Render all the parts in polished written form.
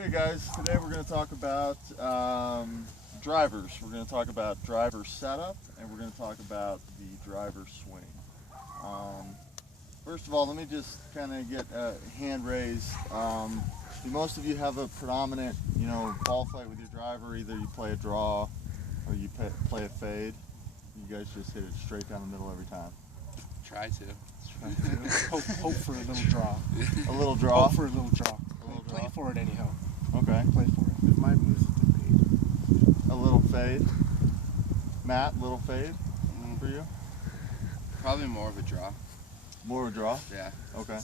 Okay guys, today we're going to talk about drivers. We're going to talk about driver setup and we're going to talk about the driver swing. First of all, let me just kind of get a hand raised. Do most of you have a predominant, ball flight with your driver? Either you play a draw or you play a fade. You guys just hit it straight down the middle every time. Try to. Hope for a little draw. A little draw? Hope for a little draw. Play for it anyhow. Okay. Play for it. My moves at the fade. A little fade. Matt, little fade for you? Probably more of a draw. More of a draw? Yeah. Okay.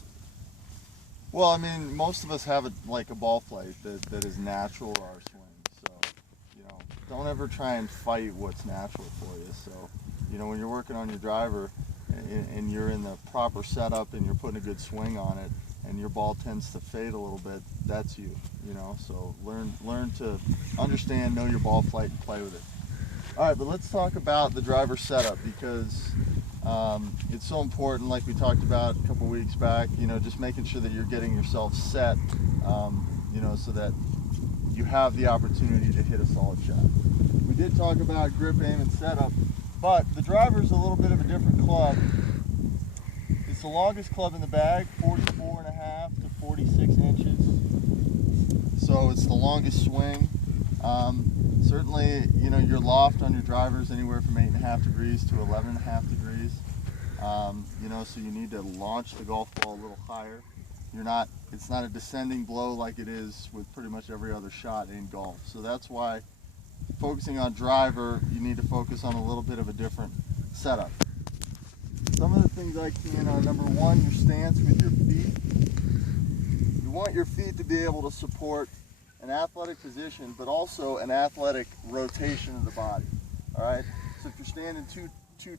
Well, I mean, most of us have a ball flight that is natural to our swing. So, don't ever try and fight what's natural for you. So, when you're working on your driver and you're in the proper setup and you're putting a good swing on it and your ball tends to fade a little bit, that's you, So learn to understand, know your ball flight and play with it. All right, but let's talk about the driver setup because it's so important, like we talked about a couple weeks back, just making sure that you're getting yourself set, so that you have the opportunity to hit a solid shot. We did talk about grip, aim, and setup, but the driver's a little bit of a different club. It's the longest club in the bag, 44.5 to 46 inches. So it's the longest swing. Certainly, your loft on your driver is anywhere from 8.5 degrees to 11.5 degrees. So you need to launch the golf ball a little higher. It's not a descending blow like it is with pretty much every other shot in golf. So that's why focusing on driver, you need to focus on a little bit of a different setup. Some of the things I key in on: number one, your stance with your feet. You want your feet to be able to support an athletic position, but also an athletic rotation of the body. All right. So if you're standing too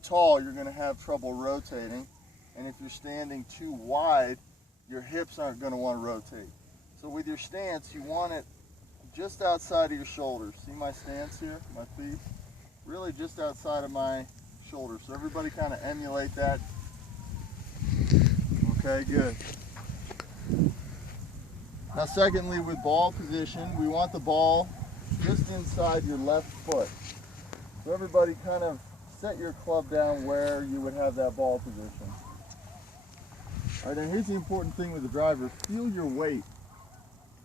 tall, you're going to have trouble rotating, and if you're standing too wide, your hips aren't going to want to rotate. So with your stance, you want it just outside of your shoulders. See my stance here, my feet, really just outside of my shoulders. So everybody kind of emulate that. Okay, good. Now secondly, with ball position, we want the ball just inside your left foot. So everybody kind of set your club down where you would have that ball position. All right, and here's the important thing with the driver: feel your weight.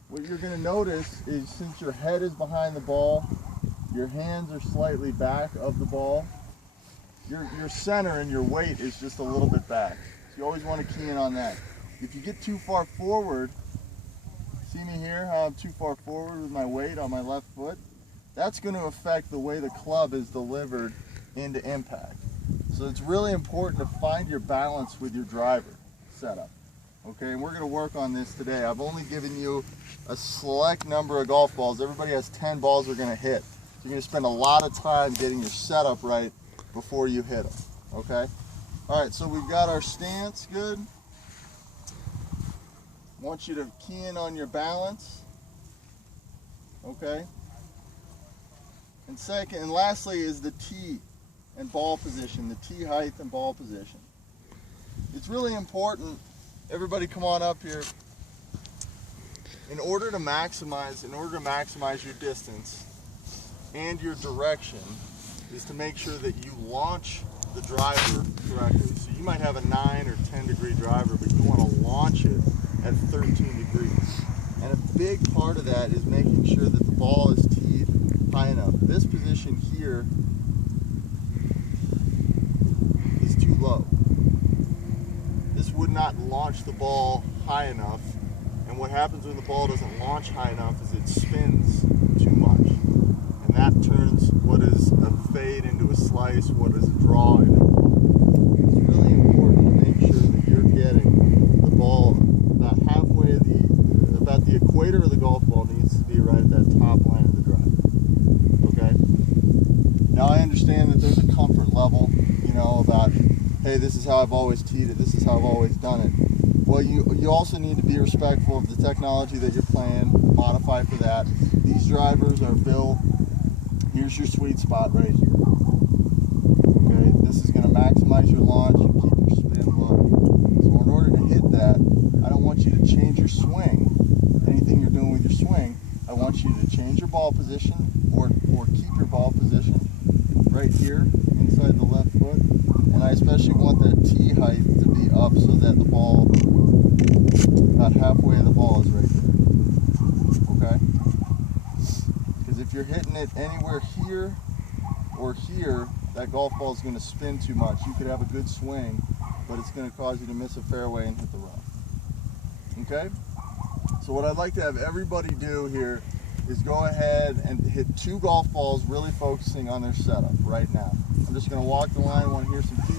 What you're going to notice is, since your head is behind the ball, your hands are slightly back of the ball, your center and your weight is just a little bit back. So you always want to key in on that. If you get too far forward, see me here, how I'm too far forward with my weight on my left foot? That's going to affect the way the club is delivered into impact. So it's really important to find your balance with your driver setup. Okay, and we're going to work on this today. I've only given you a select number of golf balls. Everybody has 10 balls they're going to hit. So you're going to spend a lot of time getting your setup right before you hit them. Okay? All right, so we've got our stance good. I want you to key in on your balance. Okay? And second, and lastly, is the tee and ball position, the tee height and ball position. It's really important. Everybody come on up here. In order to maximize your distance and your direction, is to make sure that you launch the driver correctly. So you might have a 9 or 10 degree driver, but you want to launch it at 13 degrees. And a big part of that is making sure that the ball is teed high enough. This position here is too low. This would not launch the ball high enough, and what happens when the ball doesn't launch high enough is it spins too much, and that turns what is a fade into a slice, what is a draw into a ball. It's really important to make sure that you're getting the ball about halfway, about the equator of the golf ball needs to be right at that top line of the drive. Okay? Now I understand that there's a comfort level, about, hey, this is how I've always teed it, this is how I've always done it. Well, you also need to be respectful of the technology that you're playing, modify for that. These drivers are built, here's your sweet spot right here. Okay, this is going to maximize your launch and keep your spin low. So in order to hit that, I don't want you to change your swing, anything you're doing with your swing, I want you to change your ball position or keep your ball position right here inside the left foot. And I especially want that tee height to be up so that the ball, about halfway of the ball is right there. Okay? Because if you're hitting it anywhere here or here, that golf ball is going to spin too much. You could have a good swing, but it's going to cause you to miss a fairway and hit the rough. Okay? So what I'd like to have everybody do here is go ahead and hit 2 golf balls, really focusing on their setup right now. I'm just going to walk the line. I want to hear some feedback.